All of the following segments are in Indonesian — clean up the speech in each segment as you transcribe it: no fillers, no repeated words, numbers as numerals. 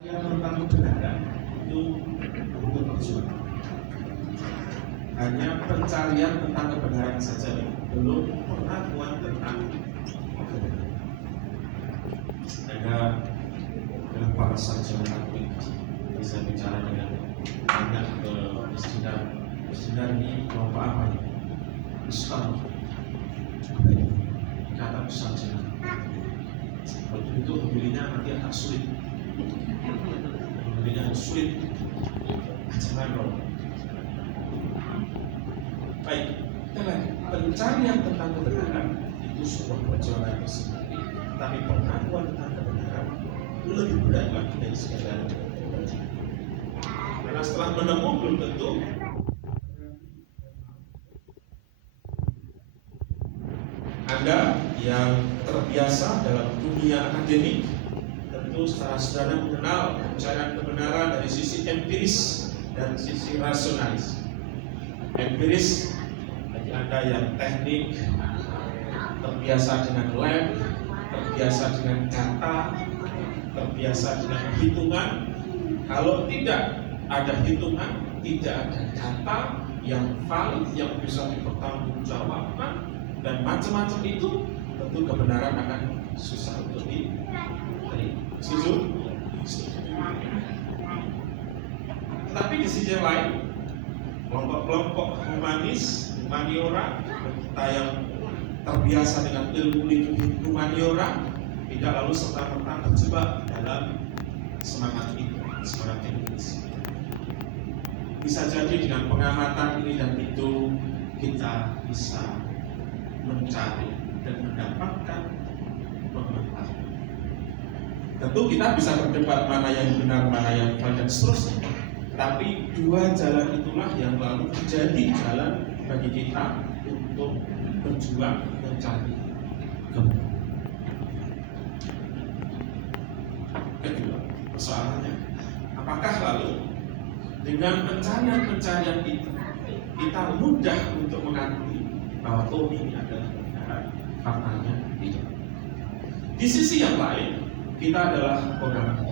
Yang tentang kebenaran itu butuh perjuangan. Hanya pencarian tentang kebenaran saja, belum pengakuan tentang kebenaran. Ada dalam para sarjana Katolik bisa bicara dengan banyak ke missioner ini kelompok apa ya? Islam, kata sarjana. Begitu pemilihnya nanti akan sulit. Pemilihnya sulit. Jangan dong. Baik, pencarian tentang kebenaran itu sebuah perjuangan tersendiri. Tapi pengakuan tentang kebenaran itu lebih berat lagi dari sekedar percaya. Karena setelah menemukan belum tentu Anda yang terbiasa dalam dunia akademik tentu secara sederhana mengenal pencarian kebenaran dari sisi empiris dan sisi rasionalis. Empiris bagi Anda yang teknik, terbiasa dengan lab, terbiasa dengan data, terbiasa dengan hitungan. Kalau tidak ada hitungan, tidak ada data yang valid, yang bisa dipertanggungjawabkan dan macam-macam itu, tentu kebenaran akan susah untuk diterima. Setuju? Tetapi di sisi lain, kelompok-kelompok humanis, humaniora, kita yang terbiasa dengan ilmu humaniora, tidak lalu serta-merta terjebak dalam semangat itu, semangat empiris. Bisa jadi dengan pengamatan ini dan itu kita bisa mencari dan mendapatkan pengetahuan. Tentu kita bisa berdebat mana yang benar, mana yang salah dan seterusnya. Tapi dua jalan itulah yang lalu menjadi jalan bagi kita untuk berjuang mencari kebenaran. Kedua, persoalannya, apakah lalu dengan pencarian-pencarian itu kita mudah untuk mengakui bahwa ini adalah kebenaran? Faktanya tidak. Di sisi yang lain, kita adalah orang.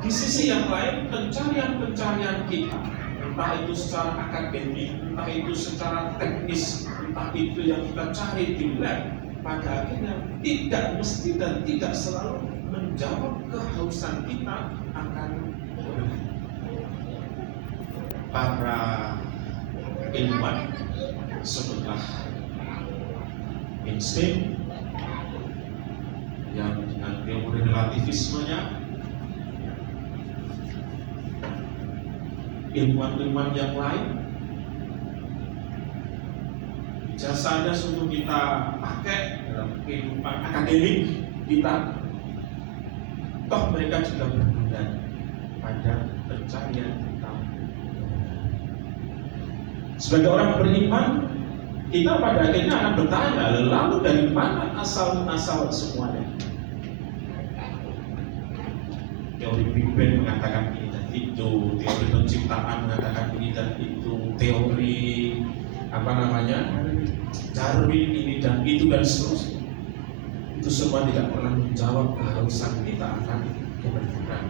Di sisi yang lain, pencarian-pencarian kita, entah itu secara akademik, entah itu secara teknis, entah itu yang kita cari di lab, pada akhirnya tidak mesti dan tidak selalu menjawab kehausan kita akan kebenaran. Para ilmuwan setelah Einstein yang dengan teori relativismenya, ilmuwan-ilmuwan yang lain, jasanya sungguh kita pakai dalam kehidupan akademik kita, toh mereka juga berguna pada pencarian kita. Sebagai orang beriman, kita pada akhirnya akan bertanya, lalu dari mana asal semuanya? Teori Big Bang mengatakan ini dan itu, teori penciptaan mengatakan ini dan itu, teori Darwin ini dan itu dan seterusnya. Itu semua tidak pernah menjawab kehausan kita akan kebenaran.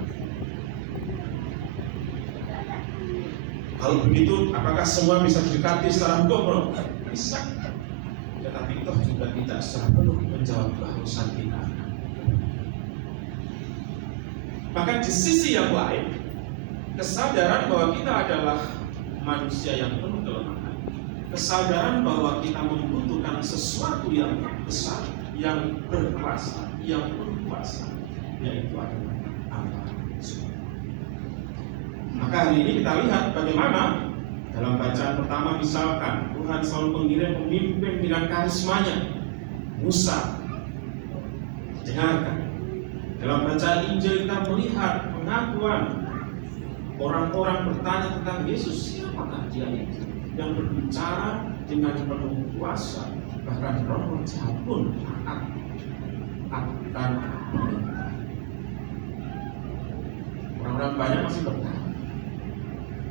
Kalau begitu, apakah semua bisa didekati secara hukum? Bisa. Tetapi itu juga tidak secara penuh menjawab kehausan kita. Maka di sisi yang lain, kesadaran bahwa kita adalah manusia yang penuh kelemahan, kesadaran bahwa kita membutuhkan sesuatu yang besar, yang berkuasa, yang berkuasa, yaitu adalah Allah. Maka hari ini kita lihat bagaimana dalam bacaan pertama misalkan Tuhan selalu mengirim pemimpin dengan karismanya, Musa. Dengarkan. Dalam bacaan Injil kita melihat pengakuan orang-orang bertanya tentang Yesus, siapakah dia itu yang berbicara dengan penuh kuasa, bahkan roh jahat pun akan orang-orang banyak masih bertanya.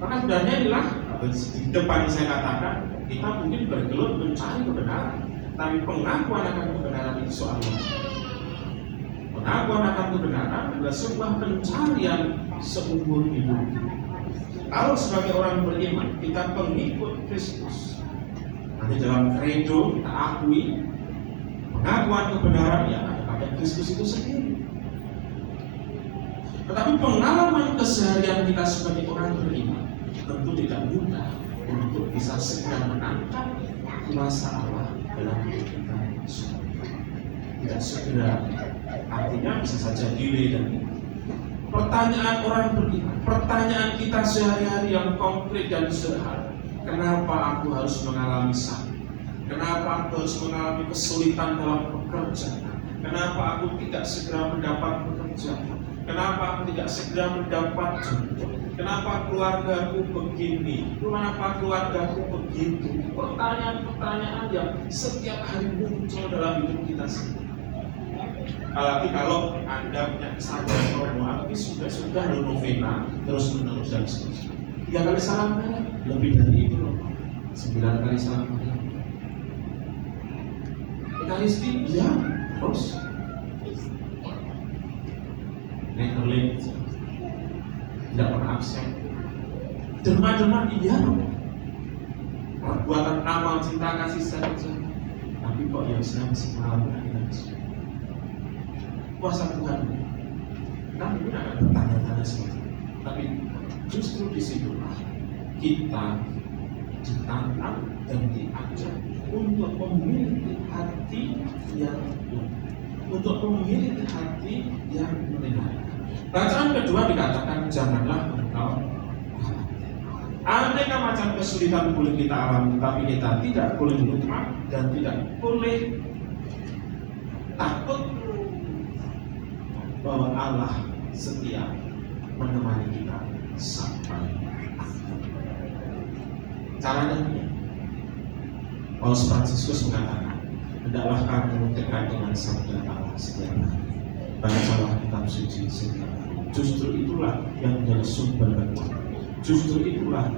Maka sebenarnya inilah di depan saya katakan, kita mungkin bergelut mencari kebenaran, tapi pengakuan akan kebenaran itu soal Pengakuan akan kebenaran adalah sebuah pencarian seumur hidup. Kalau sebagai orang beriman kita pengikut Kristus, nanti dalam kredo kita akui pengakuan kebenaran yang ada pada Kristus itu sendiri. Tetapi pengalaman keseharian kita sebagai orang beriman tentu tidak mudah untuk bisa segera menangkap kuasa Allah dalam hidup kita. Tidak segera, artinya bisa saja delay. Dan pertanyaan orang beriman, pertanyaan kita sehari-hari yang konkret dan sederhana, kenapa aku harus mengalami sakit? Kenapa aku harus mengalami kesulitan dalam pekerjaan? Kenapa aku tidak segera mendapat pekerjaan? Kenapa aku tidak segera mendapat jodoh? Kenapa keluargaku begini? Kenapa keluargaku begitu? Pertanyaan-pertanyaan yang setiap hari muncul dalam hidup kita sendiri. Apalagi kalau Anda punya kesadaran bahwa sudah novena terus menerus dan seterusnya. 3 kali salam merah, lebih dari itu loh. 9 kali salam merah. Ekaristi, ya terus. Never late, tidak pernah absen. Derma-derma iya loh. Perbuatan amal cinta kasih sayang. Tapi kok yang sedang semalam kuasa Tuhan. Kami pun akan bertanya-tanya seperti itu. Tapi justru disitulah kita ditantang dan diajak untuk memiliki hati yang untuk memiliki hati yang mendengarkan. Bacaan kedua dikatakan janganlah engkau aneka macam kesulitan boleh kita alami, tapi kita tidak boleh lupa dan tidak boleh takut bahwa Allah setia menemani kita sampai akhir. Caranya ini, Paus Fransiskus mengatakan, hendaklah kamu dekat dengan sabda Allah setiap hari. Bacalah kitab suci setiap hari. Justru itulah yang menjadi sumber kekuatan. Justru itulah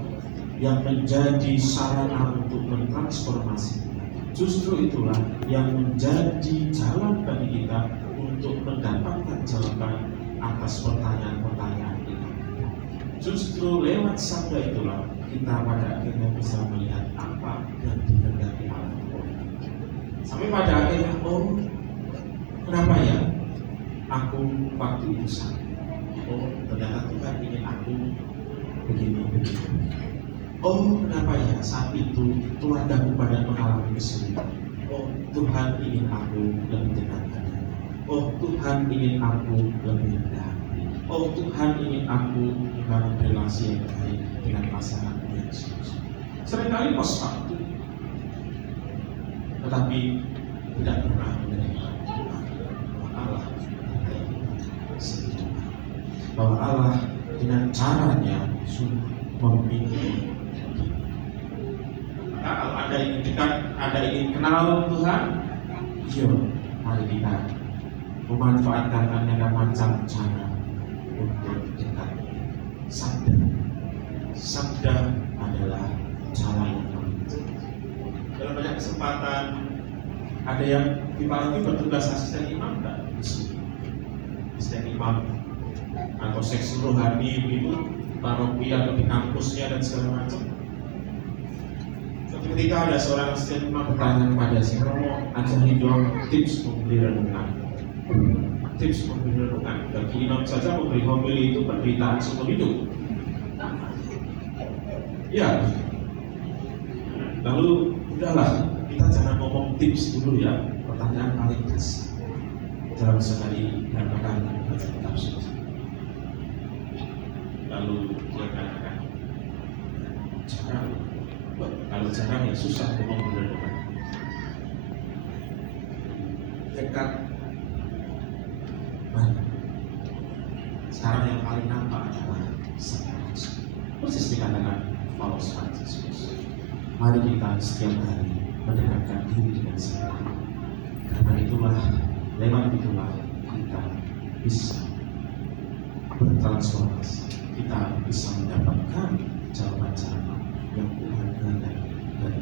yang menjadi sarana untuk mentransformasi. Justru itulah yang menjadi jalan bagi kita untuk mendapatkan jawaban atas pertanyaan-pertanyaan kita. Justru lewat sabda itulah kita pada akhirnya bisa melihat apa yang dikehendaki Allah. Sampai pada akhirnya, oh, kenapa ya aku waktu itu sakit? Oh, ternyata Tuhan ingin aku begini-begini. Oh, kenapa ya saat itu keluargaku pada mengalami kesulitan? Oh, Tuhan ingin aku lebih dekat. Oh, Tuhan ingin aku lebih rendah. Oh, Tuhan ingin aku membangun relasi yang baik dengan pasangan Yesus. Seringkali pos waktu, tetapi tidak pernah menerima Allah bahwa Allah dengan caranya memilih. Kalau Anda ingin dekat, Anda ingin kenal Tuhan, yuk mari kita memanfaatkan aneka macam cara untuk dekat. Sabda adalah cara yang paling. Dalam banyak kesempatan ada yang dipalami bertugas asisten imam, asisten imam atau seksi rohani itu paroki atau di kampusnya dan segala macam. Ketika ada seorang asisten imam bertanya kepada si Romo, ajari dong tips memberi renungan. Tips memberi renungan bagi imam saja memberi homili itu penderitaan seumur hidup. Ya, lalu udahlah kita jangan ngomong tips dulu ya. Pertanyaan paling dasar dalam sekali berapa kali baca kitab suci. Lalu dia katakan, kalau jarang ya susah ngomong benar-benar. Dekat mana? Sekarang yang paling nampak adalah sekarang. Persis dikatakan Paus Fransiskus. Mari kita setiap hari mendekatkan diri dengan Sang. Karena itulah, lewat itulah kita bisa bertransformasi. Kita bisa mendapatkan jawaban-jawaban yang Tuhan kehendaki dari